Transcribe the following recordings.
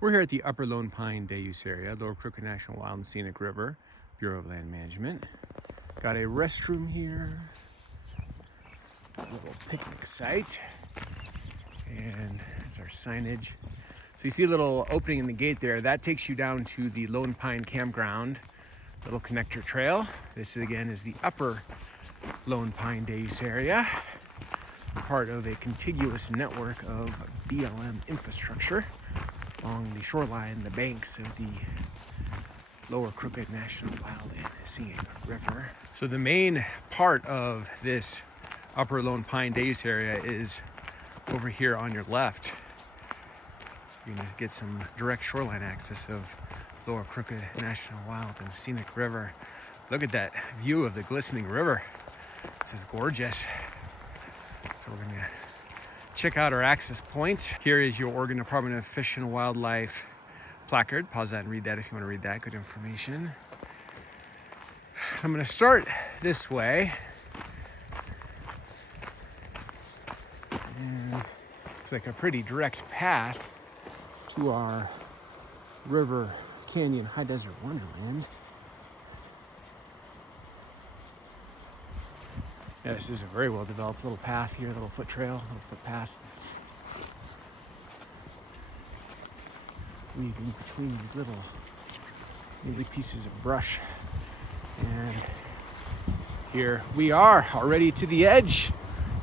We're here at the Upper Lone Pine Day Use Area, Lower Crooked National Wild and Scenic River, Bureau of Land Management. Got a restroom here, a little picnic site, and there's our signage. So you see a little opening in the gate there. That takes you down to the Lone Pine Campground, little connector trail. This again is the Upper Lone Pine Day Use Area, part of a contiguous network of BLM infrastructure along the shoreline, the banks of the Lower Crooked National Wild and Scenic River. So the main part of this Upper Lone Pine Day Use Area is over here on your left. You're gonna get some direct shoreline access of Lower Crooked National Wild and Scenic River. Look at that view of the glistening river. This is gorgeous. So we're gonna check out our access points. Here is your Oregon Department of Fish and Wildlife placard. Pause that and read that if you want to read that. Good information. So I'm going to start this way. And it's like a pretty direct path to our river canyon high desert wonderland. Yeah, this is a very well developed little path here, little foot trail, little footpath. Weaving between these little pieces of brush. And here we are, already to the edge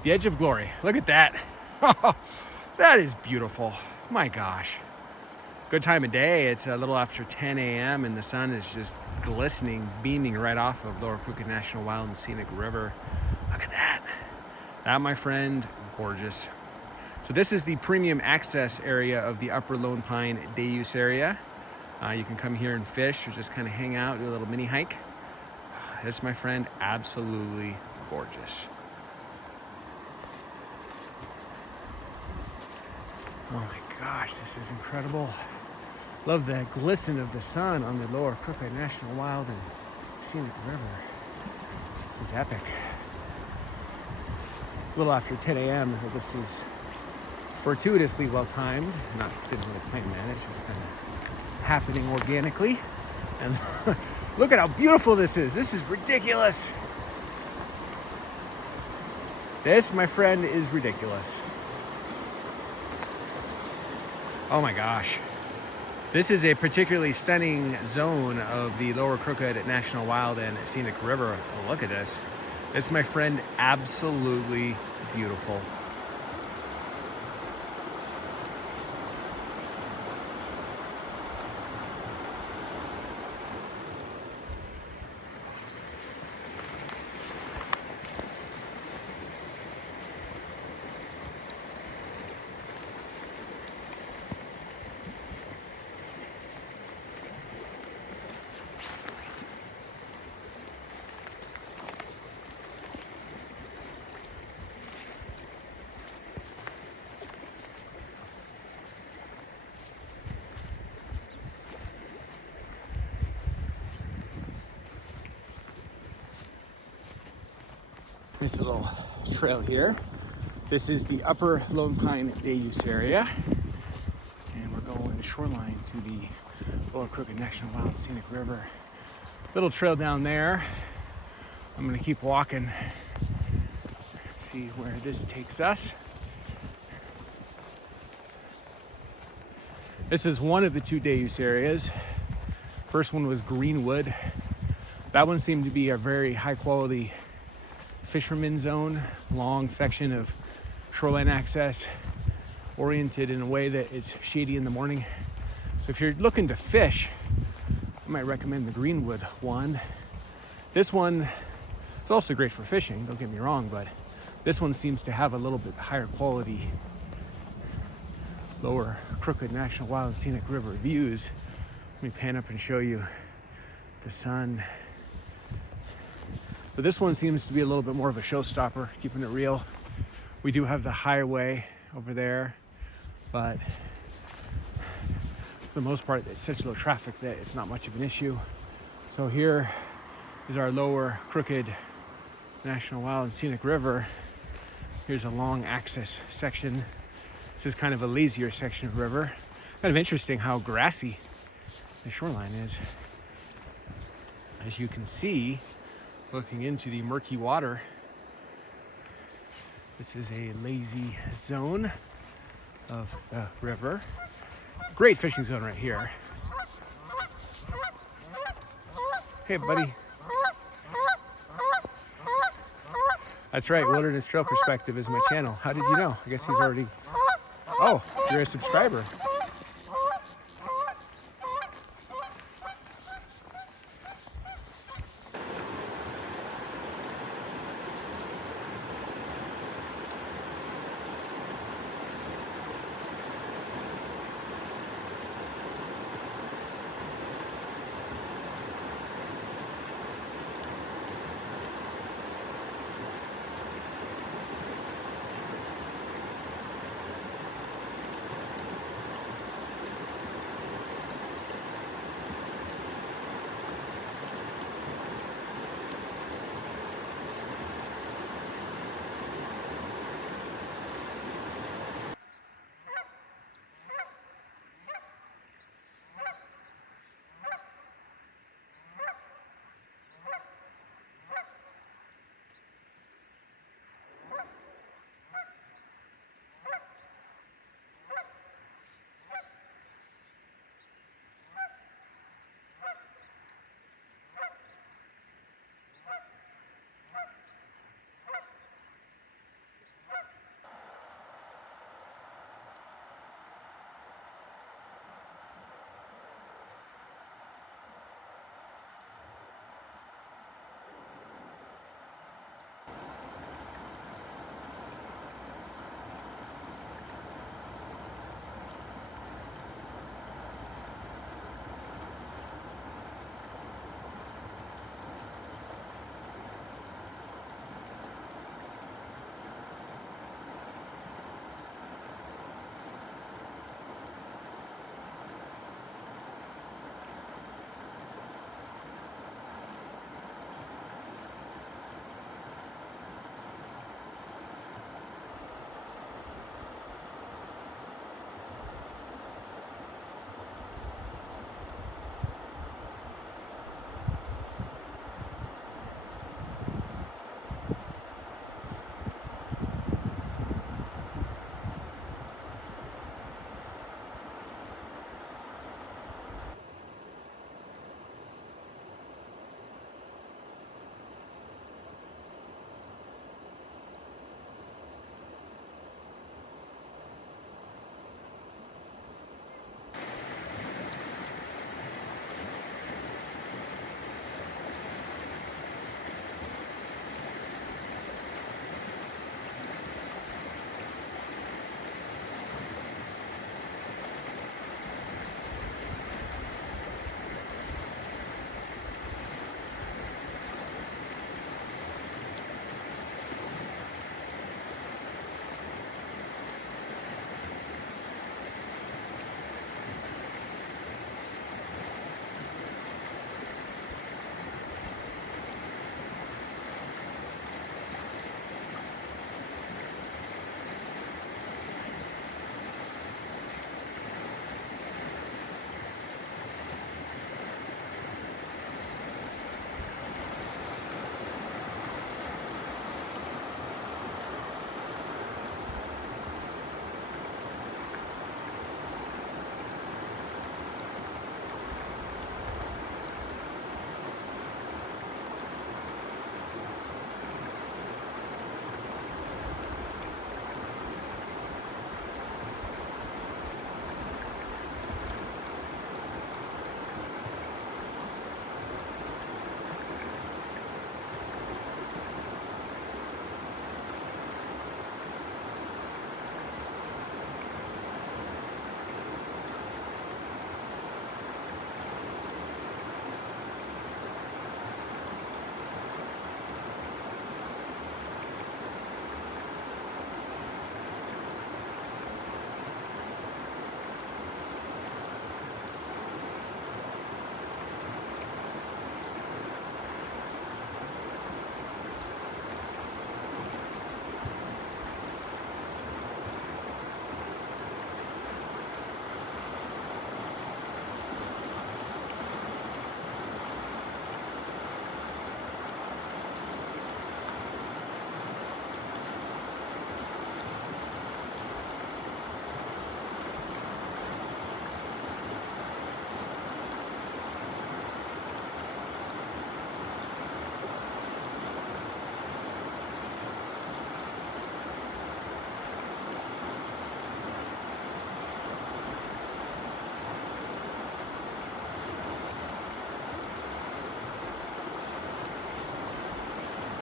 of glory. Look at that. That is beautiful. My gosh. Good time of day. It's a little after 10 a.m. and the sun is just glistening, beaming right off of Lower Crooked National Wild and Scenic River. Look at that. That, my friend, gorgeous. So this is the premium access area of the Upper Lone Pine Day Use Area. You can come here and fish or just kind of hang out, do a little mini hike. This, my friend, absolutely gorgeous. Oh my gosh, this is incredible. Love the glisten of the sun on the Lower Crooked National Wild and Scenic River. This is epic. It's a little after 10 a.m., so this is fortuitously well timed. Didn't really plan that, it's just kind of happening organically. And look at how beautiful this is. This is ridiculous. This, my friend, is ridiculous. Oh my gosh. This is a particularly stunning zone of the Lower Crooked National Wild and Scenic River. Oh, look at this. This, my friend, absolutely beautiful. Nice little trail here. This is the Upper Lone Pine Day Use Area. And we're going shoreline to the Lower Crooked National Wild and Scenic River. Little trail down there. I'm gonna keep walking, see where this takes us. This is one of the two day use areas. First one was Greenwood. That one seemed to be a very high quality fisherman zone, long section of shoreline access, oriented in a way that it's shady in the morning. So if you're looking to fish, I might recommend the Greenwood one. This one is also great for fishing, don't get me wrong, but this one seems to have a little bit higher quality Lower Crooked National Wild and Scenic River views. Let me pan up and show you the sun. But this one seems to be a little bit more of a showstopper, keeping it real. We do have the highway over there, but for the most part, it's such low traffic that it's not much of an issue. So here is our Lower Crooked National Wild and Scenic River. Here's a long access section. This is kind of a lazier section of river. Kind of interesting how grassy the shoreline is. As you can see, looking into the murky water, this is a lazy zone of the river. Great fishing zone right here. Hey, buddy. That's right, Wilderness Trail Perspective is my channel. How did you know? I guess he's already... Oh, you're a subscriber.